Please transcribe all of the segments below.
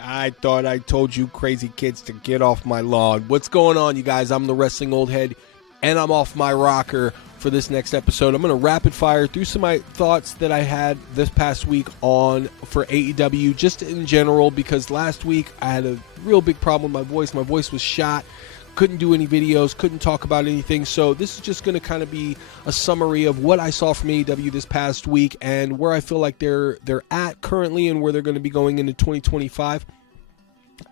I thought I told you crazy kids to get off my lawn. What's going on, you guys? I'm the Wrestling Old Head, and I'm off my rocker for this next episode. I'm going to rapid fire through some of my thoughts that I had this past week for AEW, just in general, because last week I had a real big problem with my voice. My voice was shot. Couldn't do any videos, couldn't talk about anything. So this is just going to kind of be a summary of what I saw from AEW this past week and where I feel like they're at currently and where they're going to be going into 2025.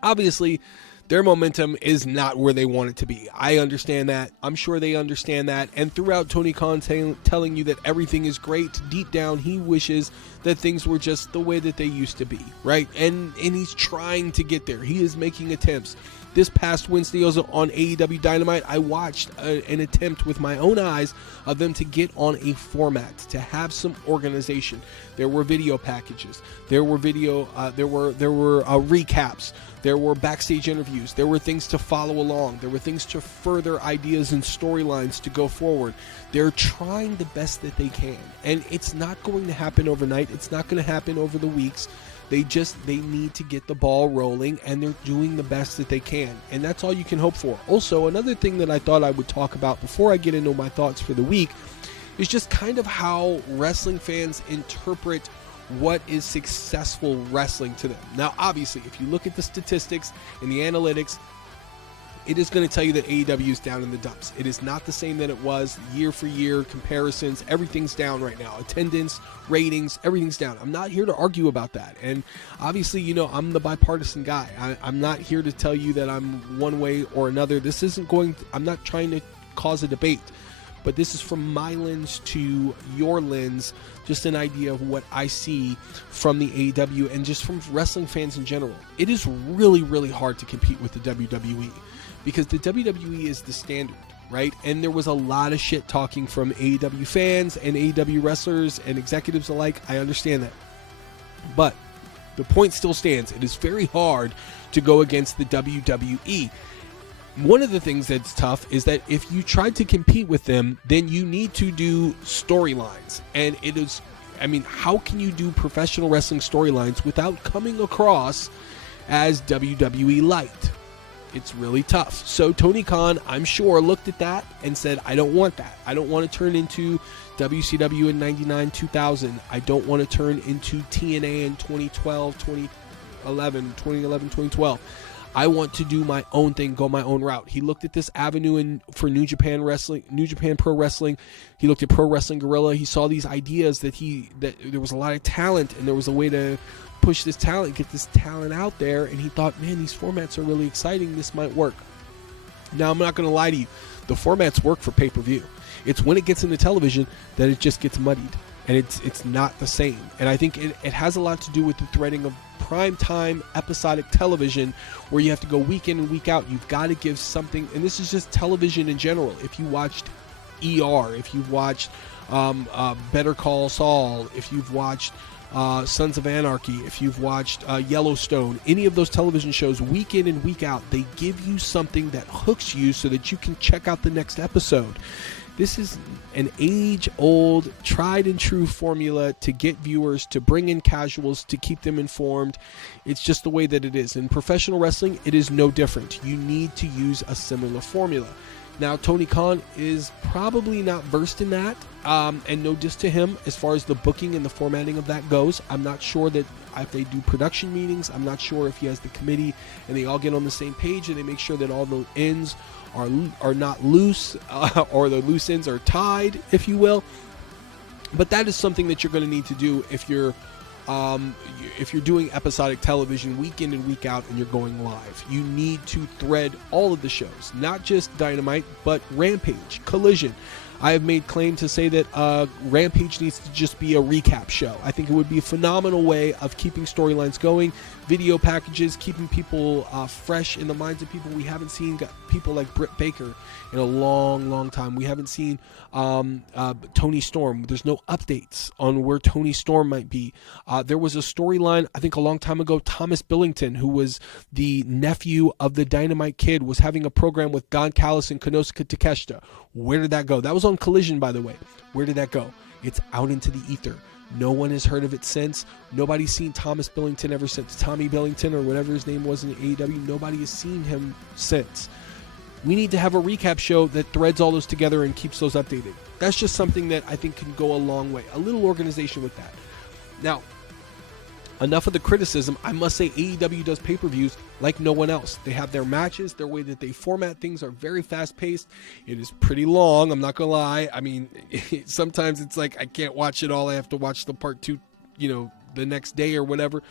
Obviously, their momentum is not where they want it to be. I understand that. I'm sure they understand that. And throughout Tony Khan telling you that everything is great, deep down he wishes that things were just the way that they used to be, right? And he's trying to get there. He is making attempts. This past Wednesday on AEW Dynamite, I watched an attempt with my own eyes of them to get on a format, to have some organization. There were video packages. There were recaps. There were backstage interviews. There were things to follow along. There were things to further ideas and storylines to go forward. They're trying the best that they can, and it's not going to happen overnight. It's not going to happen over the weeks. They need to get the ball rolling, and they're doing the best that they can, and that's all you can hope for. Also, another thing that I thought I would talk about before I get into my thoughts for the week is just kind of how wrestling fans interpret what is successful wrestling to them. Now, obviously, if you look at the statistics and the analytics, it is going to tell you that AEW is down in the dumps. It is not the same that it was year for year comparisons. Everything's down right now. Attendance, ratings, everything's down. I'm not here to argue about that. And obviously, I'm the bipartisan guy. I'm not here to tell you that I'm one way or another. I'm not trying to cause a debate, but this is from my lens to your lens, just an idea of what I see from the AEW and just from wrestling fans in general. It is really, really hard to compete with the WWE. Because the WWE is the standard, right? And there was a lot of shit talking from AEW fans and AEW wrestlers and executives alike. I understand that. But the point still stands. It is very hard to go against the WWE. One of the things that's tough is that if you tried to compete with them, then you need to do storylines. And how can you do professional wrestling storylines without coming across as WWE light? It's really tough. So Tony Khan, I'm sure, looked at that and said, I don't want that. I don't want to turn into WCW in 99, 2000. I don't want to turn into TNA in 2012, 2012. I want to do my own thing, go my own route. He looked at this avenue for New Japan Wrestling, New Japan Pro Wrestling. He looked at Pro Wrestling Guerrilla. He saw these ideas that there was a lot of talent and there was a way to push this talent, get this talent out there, and he thought, man, these formats are really exciting. This might work. Now, I'm not going to lie to you. The formats work for pay-per-view. It's when it gets into television that it just gets muddied, and it's not the same. And I think it has a lot to do with the threading of prime-time episodic television, where you have to go week in and week out. You've got to give something, and this is just television in general. If you watched ER, if you've watched Better Call Saul, if you've watched Sons of Anarchy, if you've watched Yellowstone, any of those television shows, week in and week out, they give you something that hooks you so that you can check out the next episode. This is an age-old, tried-and-true formula to get viewers, to bring in casuals, to keep them informed. It's just the way that it is. In professional wrestling, it is no different. You need to use a similar formula. Now, Tony Khan is probably not versed in that, and no diss to him as far as the booking and the formatting of that goes. I'm not sure that if they do production meetings, I'm not sure if he has the committee and they all get on the same page and they make sure that all the ends are not loose, or the loose ends are tied, if you will. But that is something that you're going to need to do if you're doing episodic television week in and week out and you're going live. You need to thread all of the shows, not just Dynamite, but Rampage, Collision. I have made claim to say that Rampage needs to just be a recap show. I think it would be a phenomenal way of keeping storylines going, video packages, keeping people fresh in the minds of people. We haven't seen people like Britt Baker in a long, long time. We haven't seen Tony Storm. There's no updates on where Tony Storm might be. There was a storyline, I think a long time ago, Thomas Billington, who was the nephew of the Dynamite Kid, was having a program with Don Callis and Konosuke Takeshita. Where did that go? That was on Collision, by the way. Where did that go? It's out into the ether. No one has heard of it since. Nobody's seen Thomas Billington ever since. Tommy Billington, or whatever his name was in AEW, nobody has seen him since. We need to have a recap show that threads all those together and keeps those updated. That's just something that I think can go a long way. A little organization with that. Now, enough of the criticism. I must say AEW does pay-per-views like no one else. They have their matches, their way that they format things are very fast-paced. It is pretty long, I'm not gonna lie. I mean, sometimes it's like I can't watch it all. I have to watch the part 2, the next day or whatever.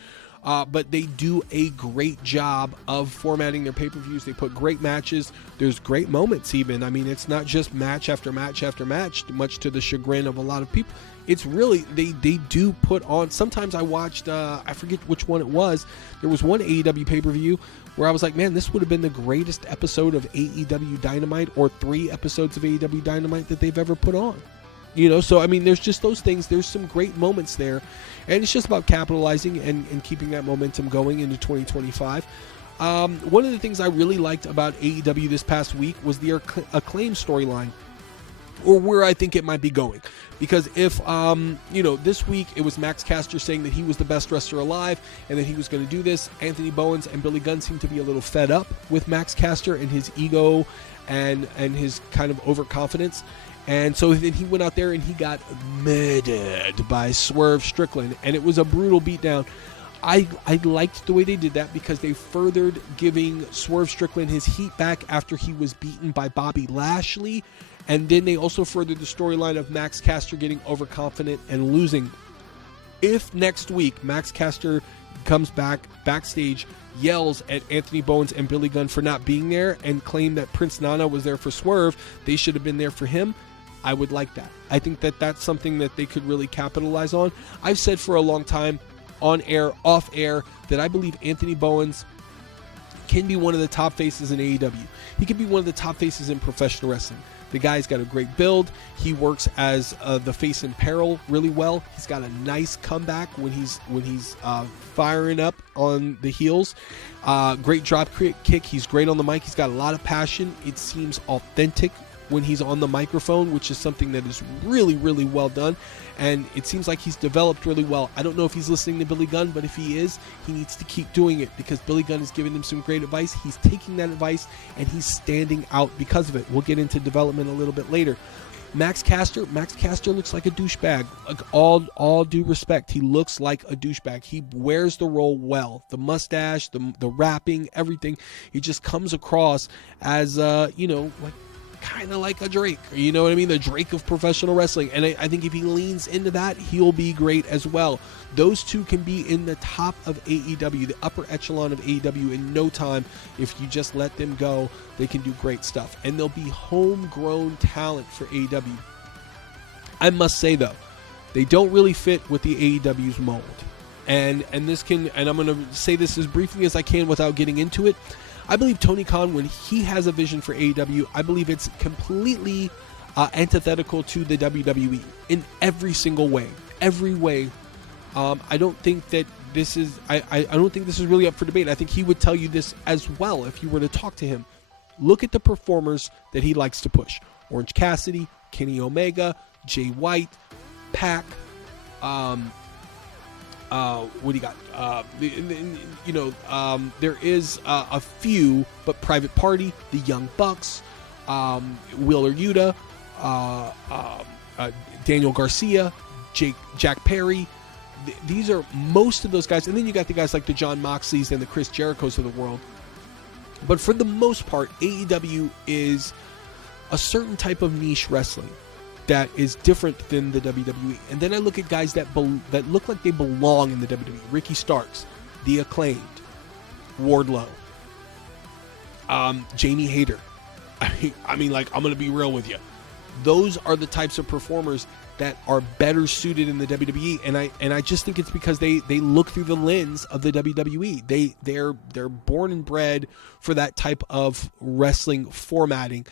But they do a great job of formatting their pay-per-views. They put great matches. There's great moments even. I mean, it's not just match after match after match, much to the chagrin of a lot of people. It's really, they do put on. Sometimes I watched, I forget which one it was. There was one AEW pay-per-view where I was like, man, this would have been the greatest episode of AEW Dynamite, or 3 episodes of AEW Dynamite that they've ever put on. So I mean, there's just those things. There's some great moments there, and it's just about capitalizing and keeping that momentum going into 2025. One of the things I really liked about AEW this past week was the Acclaim storyline, or where I think it might be going. Because if, this week it was Max Caster saying that he was the best wrestler alive and that he was going to do this. Anthony Bowens and Billy Gunn seemed to be a little fed up with Max Caster and his ego and his kind of overconfidence. And so then he went out there and he got murdered by Swerve Strickland, and it was a brutal beatdown. I liked the way they did that, because they furthered giving Swerve Strickland his heat back after he was beaten by Bobby Lashley, and then they also furthered the storyline of Max Caster getting overconfident and losing. If next week Max Caster comes backstage, yells at Anthony Bowens and Billy Gunn for not being there, and claim that Prince Nana was there for Swerve, they should have been there for him, I would like that. I think that that's something that they could really capitalize on. I've said for a long time, on air, off air, that I believe Anthony Bowens can be one of the top faces in AEW. He can be one of the top faces in professional wrestling. The guy's got a great build. He works as the face in peril really well. He's got a nice comeback when he's firing up on the heels. Great drop kick. He's great on the mic. He's got a lot of passion. It seems authentic when he's on the microphone, which is something that is really, really well done. And it seems like he's developed really well. I don't know if he's listening to Billy Gunn, but if he is, he needs to keep doing it, because Billy Gunn has given him some great advice. He's taking that advice and he's standing out because of it. We'll get into development a little bit later. Max Caster looks like a douchebag. Like, all due respect, he looks like a douchebag. He wears the role well. The mustache, the rapping, everything. He just comes across as kind of like a Drake, you know what I mean? The Drake of professional wrestling. And I think if he leans into that, he'll be great as well. Those two can be in the top of AEW, the upper echelon of AEW in no time. If you just let them go, they can do great stuff. And they'll be homegrown talent for AEW. I must say, though, they don't really fit with the AEW's mold. And I'm going to say this as briefly as I can without getting into it. I believe Tony Khan, when he has a vision for AEW, I believe it's completely antithetical to the WWE in every single way. Every way. I don't think that this is. I don't think this is really up for debate. I think he would tell you this as well if you were to talk to him. Look at the performers that he likes to push: Orange Cassidy, Kenny Omega, Jay White, Pac. What do you got? There is a few, but Private Party, the Young Bucks, Wheeler Yuta, Daniel Garcia, Jack Perry. These are most of those guys. And then you got the guys like the John Moxleys and the Chris Jerichos of the world. But for the most part, AEW is a certain type of niche wrestling that is different than the WWE. And then I look at guys that look like they belong in the WWE. Ricky Starks, The Acclaimed, Wardlow, Jamie Hayter. I mean, like, I'm going to be real with you. Those are the types of performers that are better suited in the WWE, and I just think it's because they look through the lens of the WWE. They're born and bred for that type of wrestling formatting.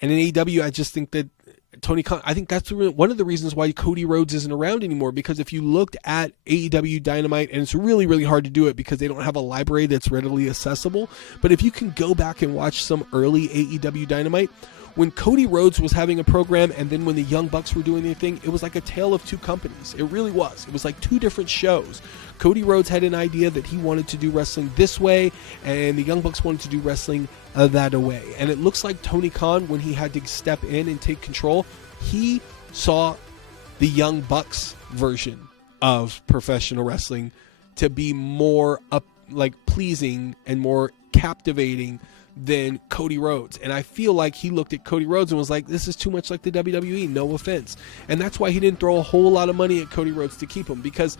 And in AEW, I just think that Tony Khan, I think that's one of the reasons why Cody Rhodes isn't around anymore, because if you looked at AEW Dynamite, and it's really, really hard to do it because they don't have a library that's readily accessible, but if you can go back and watch some early AEW Dynamite, when Cody Rhodes was having a program and then when the Young Bucks were doing their thing, it was like a tale of two companies. It really was. It was like two different shows. Cody Rhodes had an idea that he wanted to do wrestling this way, and the Young Bucks wanted to do wrestling that way. And it looks like Tony Khan, when he had to step in and take control, he saw the Young Bucks version of professional wrestling to be more pleasing and more captivating than Cody Rhodes. And I feel like he looked at Cody Rhodes and was like, this is too much like the WWE, no offense. And that's why he didn't throw a whole lot of money at Cody Rhodes to keep him, because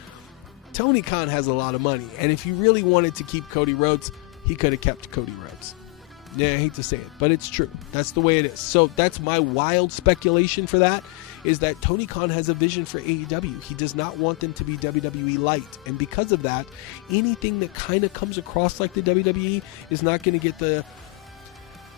Tony Khan has a lot of money. And if he really wanted to keep Cody Rhodes, he could have kept Cody Rhodes. Yeah, I hate to say it, but it's true. That's the way it is. So that's my wild speculation for that, is that Tony Khan has a vision for AEW. He does not want them to be WWE light. And because of that, anything that kind of comes across like the WWE is not going to get the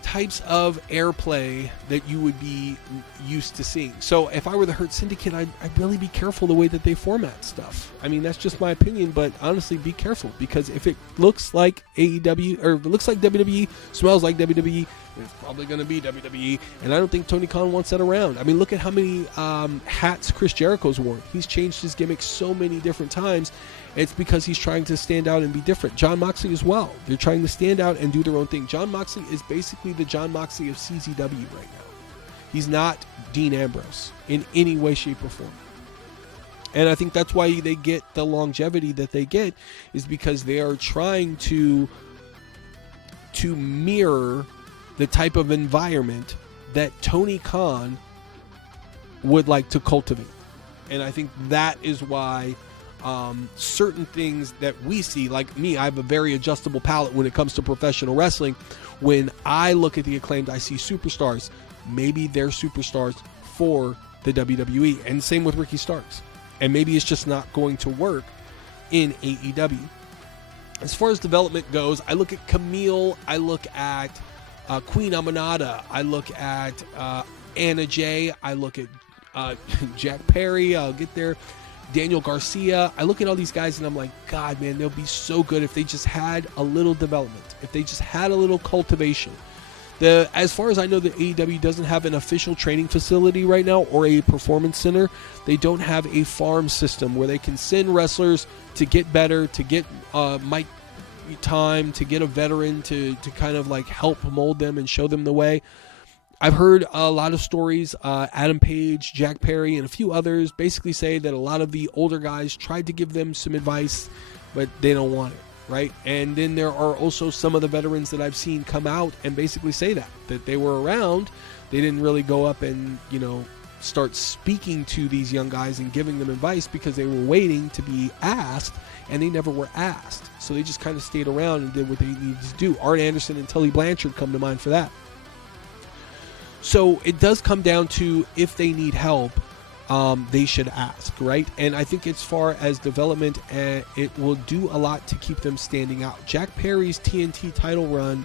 types of airplay that you would be used to seeing. So if I were the Hurt Syndicate, I'd really be careful the way that they format stuff. I mean, that's just my opinion, but honestly, be careful, because if it looks like AEW, or if it looks like WWE, smells like WWE, it's probably going to be WWE, and I don't think Tony Khan wants that around. I mean, look at how many hats Chris Jericho's worn. He's changed his gimmick so many different times. It's because he's trying to stand out and be different. John Moxley as well. They're trying to stand out and do their own thing. John Moxley is basically the John Moxley of CZW right now. He's not Dean Ambrose in any way, shape, or form. And I think that's why they get the longevity that they get, is because they are trying to mirror the type of environment that Tony Khan would like to cultivate. And I think that is why certain things that we see, like me, I have a very adjustable palate when it comes to professional wrestling. When I look at the Acclaimed, I see superstars. Maybe they're superstars for the WWE, and same with Ricky Starks. And maybe it's just not going to work in AEW. As far as development goes, I look at Camille, I look at Queen Amanada, I look at Anna Jay, I look at Jack Perry, I'll get there, Daniel Garcia. I look at all these guys and I'm like, God, man, they'll be so good if they just had a little development, if they just had a little cultivation. As far as I know, the AEW doesn't have an official training facility right now or a performance center. They don't have a farm system where they can send wrestlers to get better, to get mic time, to get a veteran to kind of like help mold them and show them the way. I've heard a lot of stories, Adam Page, Jack Perry, and a few others basically say that a lot of the older guys tried to give them some advice, but they don't want it, right? And then there are also some of the veterans that I've seen come out and basically say that they were around. They didn't really go up and, start speaking to these young guys and giving them advice because they were waiting to be asked, and they never were asked. So they just kind of stayed around and did what they needed to do. Arn Anderson and Tully Blanchard come to mind for that. So it does come down to, if they need help, they should ask, right? And I think as far as development, it will do a lot to keep them standing out. Jack Perry's TNT title run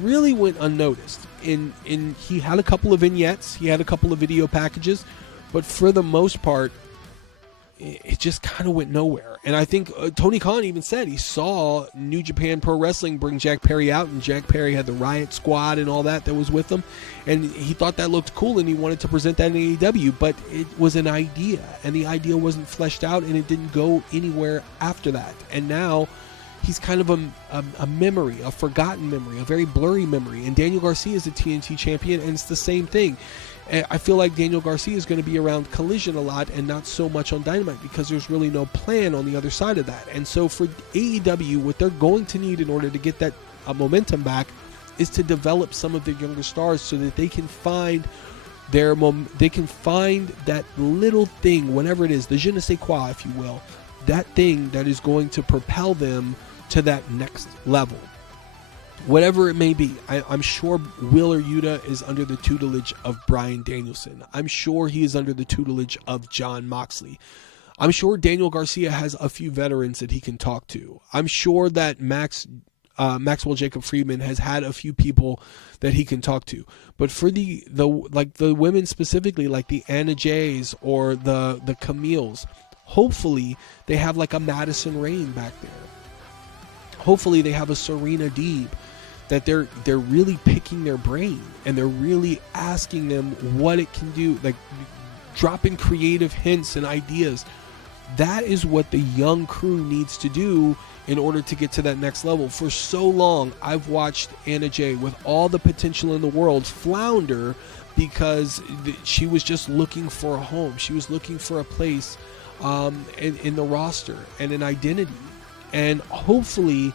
really went unnoticed. He had a couple of vignettes, he had a couple of video packages, but for the most part, it just kind of went nowhere. And I think Tony Khan even said he saw New Japan Pro Wrestling bring Jack Perry out, and Jack Perry had the Riot Squad and all that was with him, and he thought that looked cool, and he wanted to present that in AEW, but it was an idea, and the idea wasn't fleshed out, and it didn't go anywhere after that. And now he's kind of a memory, a forgotten memory, a very blurry memory. And Daniel Garcia is a TNT champion, and it's the same thing. I feel like Daniel Garcia is going to be around Collision a lot and not so much on Dynamite, because there's really no plan on the other side of that. And so for AEW, what they're going to need in order to get that momentum back is to develop some of their younger stars so that they can find they can find that little thing, whatever it is, the je ne sais quoi, if you will, that thing that is going to propel them to that next level. Whatever it may be. I'm sure Wheeler Yuta is under the tutelage of Bryan Danielson. I'm sure he is under the tutelage of John Moxley. I'm sure Daniel Garcia has a few veterans that he can talk to. I'm sure that Maxwell Jacob Friedman has had a few people that he can talk to. But for the women specifically, like the Anna Jays or the Camille's, hopefully they have like a Madison Rain back there. Hopefully they have a Serena Deeb that they're really picking their brain, and they're really asking them what it can do, like dropping creative hints and ideas. That is what the young crew needs to do in order to get to that next level. For so long, I've watched Anna Jay, with all the potential in the world, flounder because she was just looking for a home. She was looking for a place in the roster and an identity. And hopefully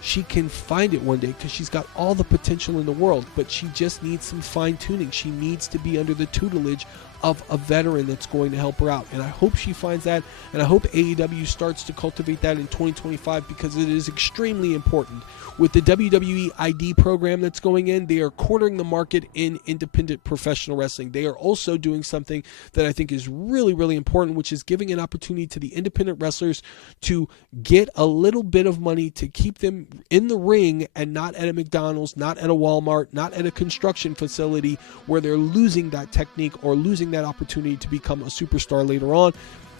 she can find it one day, because she's got all the potential in the world, but she just needs some fine-tuning. She needs to be under the tutelage of a veteran that's going to help her out, and I hope she finds that, and I hope AEW starts to cultivate that in 2025, because it is extremely important. With the WWE ID program that's going in, they are cornering the market in independent professional wrestling. They are also doing something that I think is really, really important, which is giving an opportunity to the independent wrestlers to get a little bit of money to keep them in the ring, and not at a McDonald's, not at a Walmart, not at a construction facility where they're losing that technique or losing that opportunity to become a superstar later on.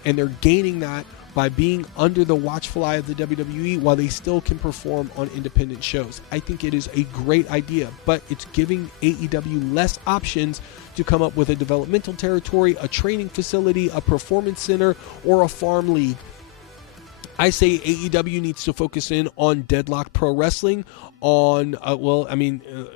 And they're gaining that by being under the watchful eye of the WWE while they still can perform on independent shows. I think it is a great idea, but it's giving AEW less options to come up with a developmental territory, a training facility, a performance center, or a farm league. I say AEW needs to focus in on Deadlock Pro Wrestling, on,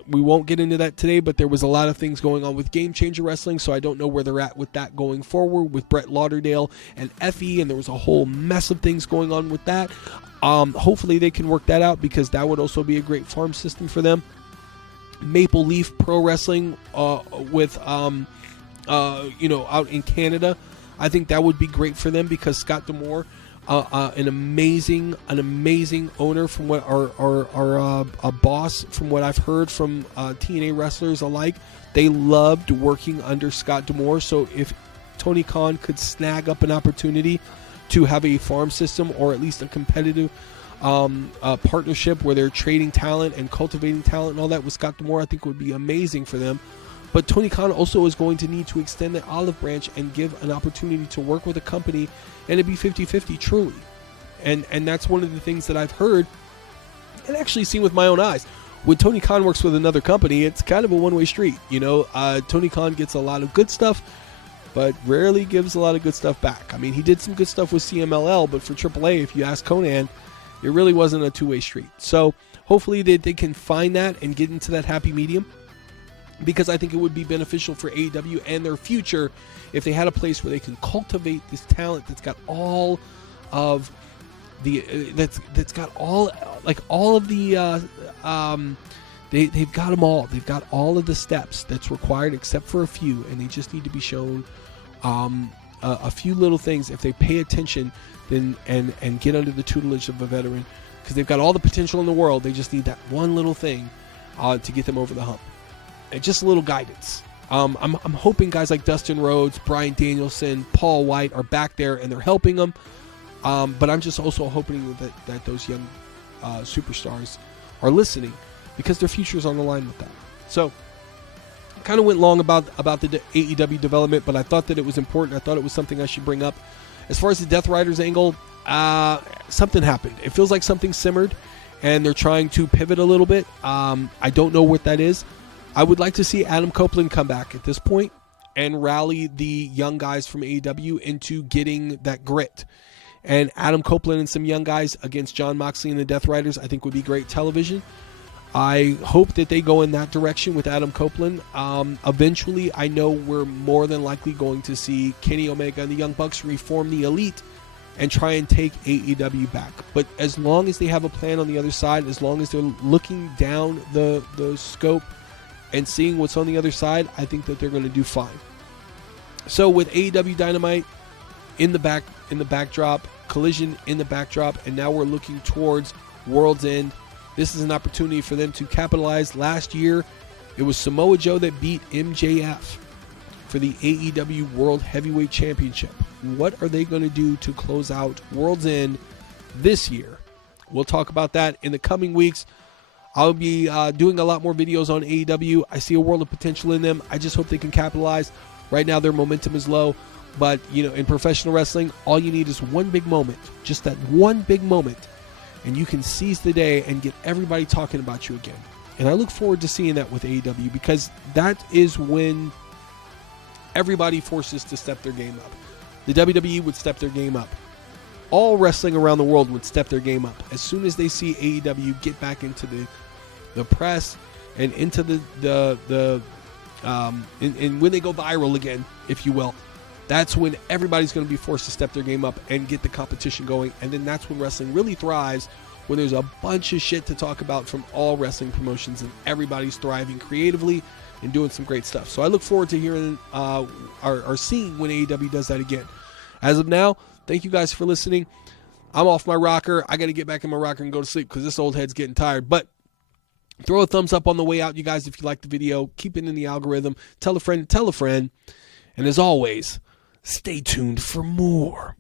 we won't get into that today, but there was a lot of things going on with Game Changer Wrestling, so I don't know where they're at with that going forward with Brett Lauderdale and Effie, and there was a whole mess of things going on with that. Hopefully they can work that out, because that would also be a great farm system for them. Maple Leaf Pro Wrestling with out in Canada, I think that would be great for them, because Scott D'Amore, an amazing owner, from what our boss, from what I've heard from TNA wrestlers alike, they loved working under Scott D'Amore. So if Tony Khan could snag up an opportunity to have a farm system, or at least a competitive partnership where they're trading talent and cultivating talent and all that with Scott D'Amore, I think would be amazing for them. But Tony Khan also is going to need to extend the olive branch and give an opportunity to work with a company, and it'd be 50-50 truly. And that's one of the things that I've heard and actually seen with my own eyes. When Tony Khan works with another company, it's kind of a one-way street. Tony Khan gets a lot of good stuff, but rarely gives a lot of good stuff back. I mean, he did some good stuff with CMLL, but for AAA, if you ask Conan, it really wasn't a two-way street. So hopefully they can find that and get into that happy medium, because I think it would be beneficial for AEW and their future if they had a place where they can cultivate this talent that's got all of the they've got them all. They've got all of the steps that's required, except for a few, and they just need to be shown a few little things. If they pay attention, then and get under the tutelage of a veteran, because they've got all the potential in the world. They just need that one little thing to get them over the hump. Just a little guidance. I'm hoping guys like Dustin Rhodes, Bryan Danielson, Paul White are back there and they're helping them. But I'm just also hoping that those young superstars are listening, because their future is on the line with that. So kind of went long about the AEW development, but I thought that it was important. I thought it was something I should bring up. As far as the Death Riders angle, something happened. It feels like something simmered, and they're trying to pivot a little bit. I don't know what that is. I would like to see Adam Copeland come back at this point and rally the young guys from AEW into getting that grit. And Adam Copeland and some young guys against Jon Moxley and the Death Riders, I think would be great television. I hope that they go in that direction with Adam Copeland. Eventually, I know we're more than likely going to see Kenny Omega and the Young Bucks reform the Elite and try and take AEW back. But as long as they have a plan on the other side, as long as they're looking down the scope and seeing what's on the other side, I think that they're going to do fine. So with AEW Dynamite in the backdrop, Collision in the backdrop, and now we're looking towards World's End. This is an opportunity for them to capitalize. Last year, it was Samoa Joe that beat MJF for the AEW World Heavyweight Championship. What are they going to do to close out World's End this year? We'll talk about that in the coming weeks. I'll be doing a lot more videos on AEW. I see a world of potential in them. I just hope they can capitalize. Right now, their momentum is low. But, in professional wrestling, all you need is one big moment. Just that one big moment. And you can seize the day and get everybody talking about you again. And I look forward to seeing that with AEW, because that is when everybody forces to step their game up. The WWE would step their game up. All wrestling around the world would step their game up as soon as they see AEW get back into the press and into and when they go viral again, if you will. That's when everybody's going to be forced to step their game up and get the competition going. And then that's when wrestling really thrives, when there's a bunch of shit to talk about from all wrestling promotions and everybody's thriving creatively and doing some great stuff. So I look forward to hearing or seeing when AEW does that again. As of now, thank you guys for listening. I'm off my rocker. I got to get back in my rocker and go to sleep because this old head's getting tired. But throw a thumbs up on the way out, you guys, if you like the video. Keep it in the algorithm. Tell a friend. And as always, stay tuned for more.